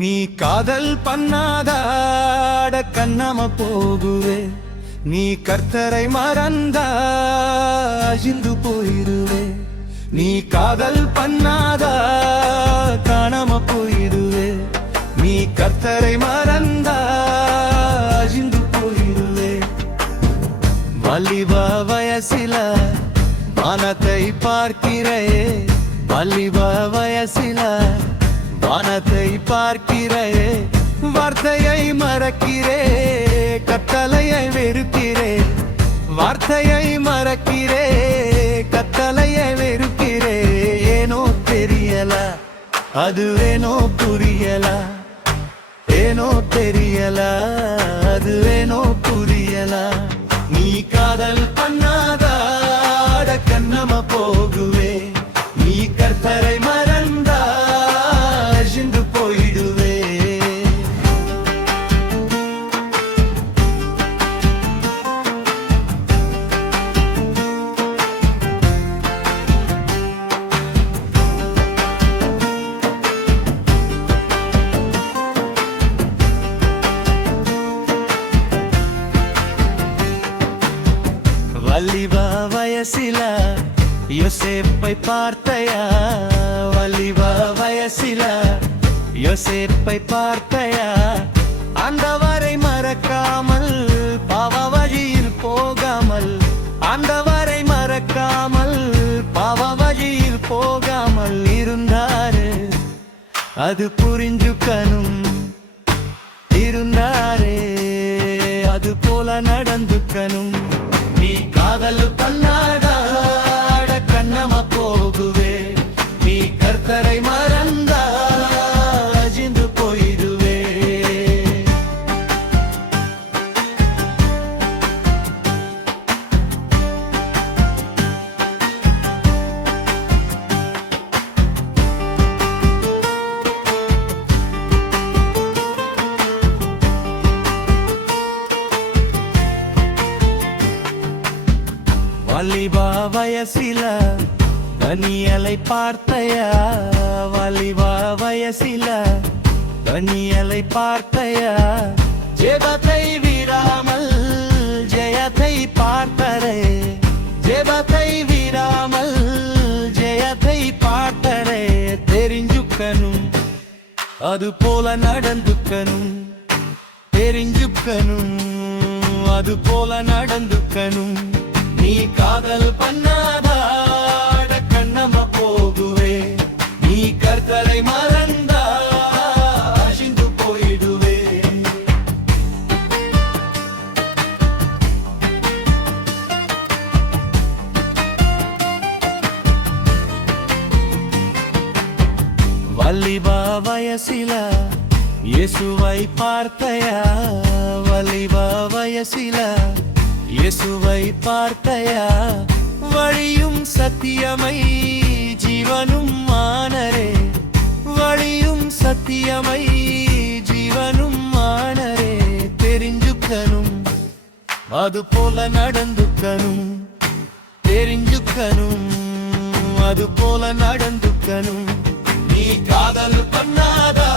நீ காதல் பண்ணாதாட கண்ணாம போகுவே, நீ கர்த்தரை மறந்தா அழிந்து போயிடுவே. நீ காதல் பண்ணாதா காணாம போயிடுவே, நீ கர்த்தரை மறந்தா அழிந்து போயிடுவே. வாலிப வயசில வானத்தை பார்க்கிறே, வாலிப வயசில வானத்தை பார்க்கிறே, வார்த்தையை மறக்கிறே, கட்டளையை வெறுக்கிறே. வார்த்தையை மறக்கிறே, கட்டளையை வெறுக்கிறே. ஏனோ தெரியல, அது ஏனோ புரியல, ஏனோ தெரியல, அது ஏனோ புரியல. நீ காதல் பண்ணாதாட கண்ணாம போகுவே, நீ கர்த்தரை மறந்தா அழிந்து போயிடுவே. வாலிப வயசில யோசேப்பை பார்த்தையா, வாலிப வயசில யோசேப்பை பார்த்தையா. ஆண்டவரை மறக்காமல் பாவ வழியில் போகாமல், ஆண்டவரை மறக்காமல் பாவ வழியில் போகாமல் இருந்தாரு. அது புரிஞ்சுக்கணும், இருந்தாரே அது போல நடந்துக்கணும். நீ காதல் பண்ணாதாட கண்ணாம போகுவே, நீ கர்த்தரை மறந்தா அழிந்து போயிடுவே. வாலிப வயசில தனியலை பார்த்தையா, வாலிப வயசில தனியலை பார்த்தையா. ஜெபத்தை விடாமல் ஜெயத்தை பார்த்தரே, ஜெபத்தை விடாமல் ஜெயத்தை பார்த்தரே. தெரிஞ்சுக்கணும், அது போல நடந்துக்கணும், தெரிஞ்சுக்கணும், அது போல நடந்துக்கணும். நீ காதல் பண்ணாதாட கண்ணாம போகுவே, நீ கர்த்தரை மறந்தா அழிந்து போயிடுவே. வாலிப வயசில இயேசுவை பார்த்தையா, வாலிப வயசில இயேசுவை பார்த்தையா. வழியும் சத்தியமை ஜீவனும் மானரே, வழியும் சத்தியமை ஜீவனும் மானரே. தெரிஞ்சுக்கணும், அது போல நடந்துக்கணும், தெரிஞ்சுக்கணும், அது போல நடந்துக்கணும். நீ காதல் பண்ணாதா